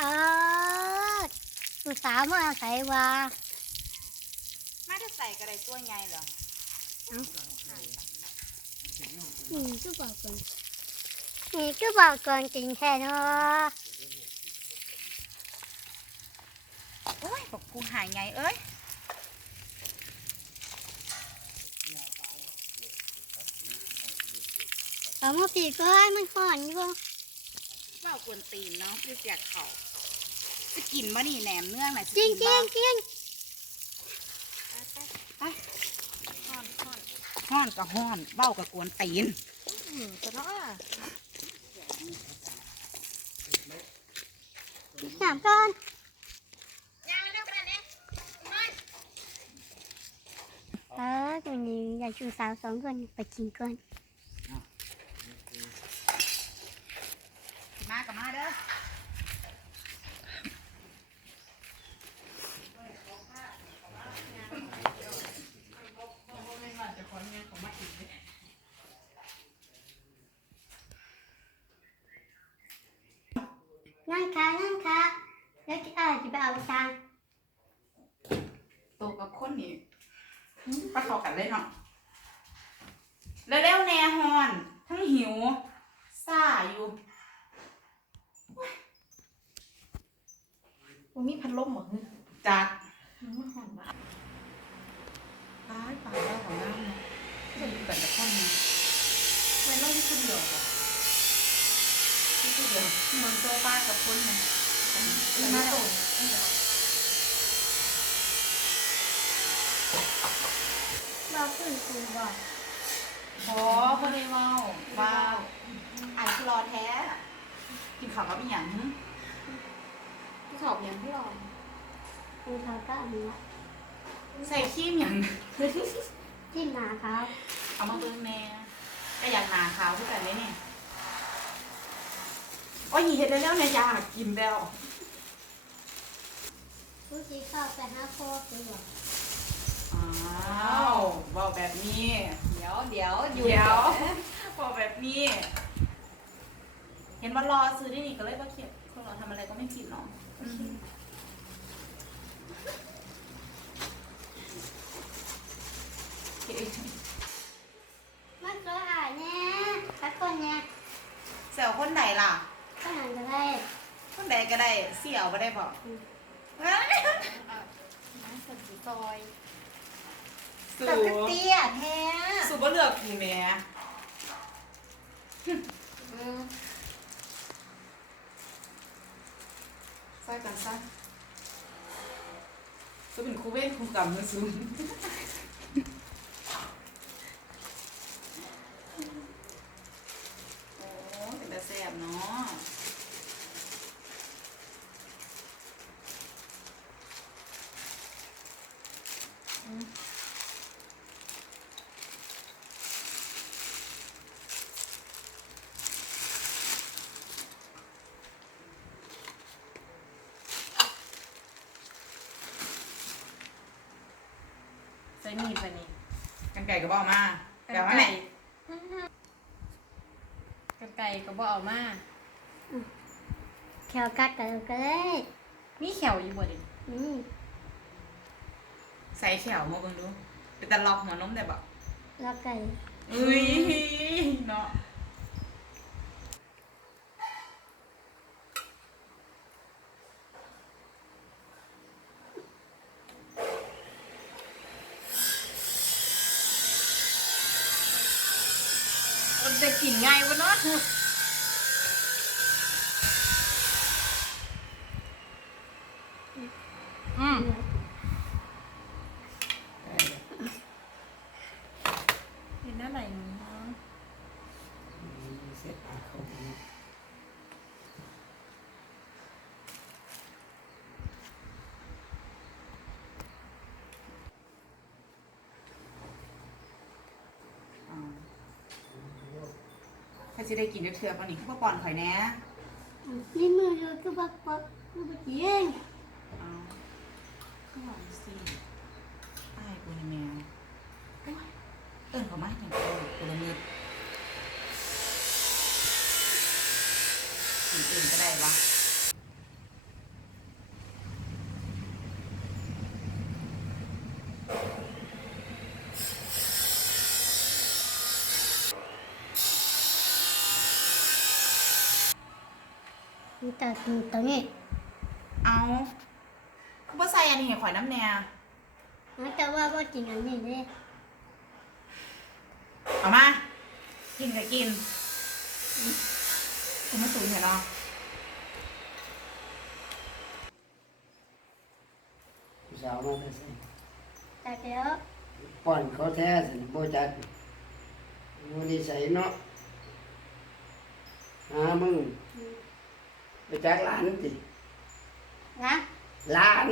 อ้าวผู้สาวมาใส่ว่ามาจะใส่กระไรตัวใหญ่เหรอนี่ก็บอกก่อนนี่ก็บอกก่อนจริงแท้เนาะโอ้ยบอกกูหายไงเอ้ยเอามาปีก่อนมันห่อนอยู่ว่ากวนตีนเนาะคือเสียเขา จะกินมะนี่แหนมเนื่องน่ะจริงจริงจริงห้อนห้อนห้อนกับห้อนเบ้ากับกวนตีนจะเนาะถามก่อนเออวันนี้อยากชูสาวสองคนไปกินก่อนมากับมาเด้อ นั่งค่ะนั่งค่ะแล้วที่อาจะไปเอาตังค์โตกับคนนี่ปะเข้ากันเลยเนาะเร็วๆแน่ฮอน ทั้งหิวซ่าอยู่มันมีพัดลมเหรอจากมันหอนมากตายตายแล้วของน้ำเนาะจะอยู่กันแต่คนนี้มันต้องมีคนเดียวเห รอที่เดียวมันโซฟากับคนนะมันมาตรงบอกคุณครูบอกพอพอได้เมาว่าอ่านคือรอแท้ กินข้าวกับอีหยังหึที่ขอบยังให้รอครูเขาก็เอามาใส่ขี้มหยังที่มาครับ เอามาเบิ่งแน่ก็อยากหนาขาวคือกันเลยนี่ โอ้ยเห็นได้แล้วเนี่ยอยากกินแล้วผู้ที่เข้าไปหาโคคือบอกอ้าวบอกแบบนี้ เดี๋ยวเดี๋ยวอยู่เดี๋ยวบอกแบบนี้ เห็นว่ารอซื้อได้นี่ก็เลยว่าเขียนคนเราทำอะไรก็ไม่ผิดเนาะอืมโอเคมันก็อ่านแน่สักคนเนี่ยแซวคนไหนล่ะ ก็หันก็ได้คนใดก็ได้เสี่ยวไม่ได้บอกน้ำสดซอยสูแต่ก็เตี้ยแท้สูบ่เลือกกูแหม่อืมใส่กันซะจะเป็นครูเว้นครูกรรมมือสูงโอ้เป็นตาแซ่บเนาะ ใส่มีดไปนี่กันไก่ก็บอกมาแกว่าไหนกันไก่ก็บ่เอามา แขวกัดกันก็ได้มีแขวอยู่บ่ดิอืมใส่แขวมาเบิ่งดูเป็นตะล็อกหัวนมได้บ่แล้วไก่ อุ้ยเนาะ จะกินง่ายวะเนาะอืมเห็นอะไรเนาะถ้าจะได้กินเถื่อๆป่ะนี่เขาก็ปอนข่อยแน่นี่มือเธอก็บักบักคือบักเย่งเอาข้าวหอมสิอ้ายกูนี่แมวโอ้ยเอิ้นเขามาให้จังกูกูละมืดกินอื่นก็ได้วะ มีแต่ตรงนี้เอาคือว่าใส่อันนี้ให้ข่อยน้ำแน่มันจะว่าว่ากินอันนี้เนี่ยเอามา กินก็กินคุณมาสูงเถอะเนาะผู้สาวมาแต่ใส่แต่เดี๋ยวป้อนเขาแท้สิบ่จักบ่นิสัยเนาะหามึง ไปจักหลานตินะหลาน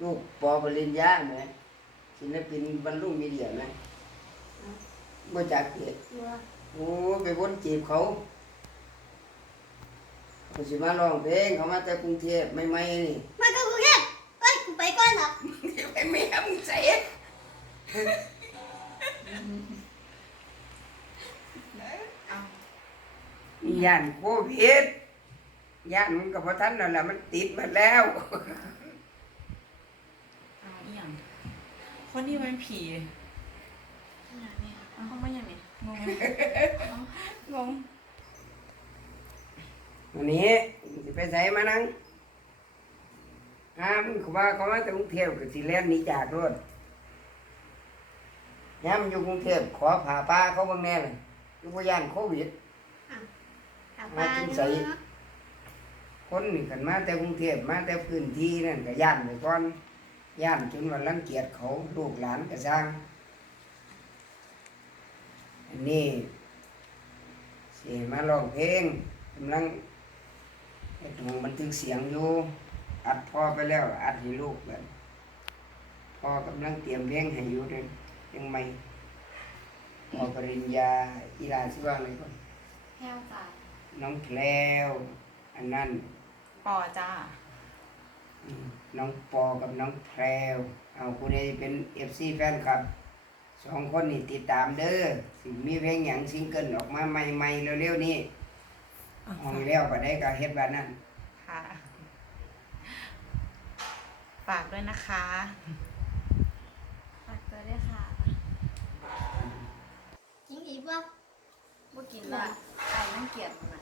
ลูกปอปริญญาไหมศิลปินบรรลุมีเดียไหมบ่จักเด็ตัวโอ้ไปวนจีบเขาเขาสิมาร้องเพลงเขามาจากกรุงเทพใหม่ๆนี่มาก็กูแค่เอ้ยกูไปก่อนเหรอไปแม่มึงใส่ ย่านโควิดย่านมันกับพทันนั่นแหละมันติดมาแล้วเอาอีหยังคนนี้เป็นผีเอาเข้ามาอย่างนี้งงไหมงงวันนี้สิไปใส่มานังห้ามเขาว่าเขามาจากกรุงเทพกับสิแลนหนีจากรถย้ำอยู่กรุงเทพขอผ่าป้าเขาเบางแน่เลยอยู่พย่านโควิดกลับบ้าน มากินใส่เนาะคนนี่กันมาแต่กรุงเทพมาแต่พื้นที่นั่นก็ย่านไปก่อนย่านจนวันรังเกียจเขาลูกหลานก็สร้างอันนี้เสียมาร้องเพลงกำลังเฮ็ดหูบันทึกเสียงอยู่ อัดพ่อไปแล้ว อัดให้ลูกแบบพ่อกำลังเตรียมเพลงให้อยู่เลยยังไม่พอปริญญาอีลาชื่อว่าอะไรก่อนแพ้วจ้า น้องแพลวอันนั้นปอจ้าอืมน้องปอกับน้องแพรวเอาผู้ใดเป็นเอฟซีแฟนคลับสองคนนี่ติดตามเด้อสิมีเพลงหยังซิงเกิลออกมาใหม่ๆเร็วๆนี้ห้องแล้วก็ได้ก็เฮ็ดแบบนั้นค่ะฝากด้วยนะคะฝากตัวด้วยค่ะกินอีกป่ะบ่กินละไอ้มันเกลียดมันน่ะ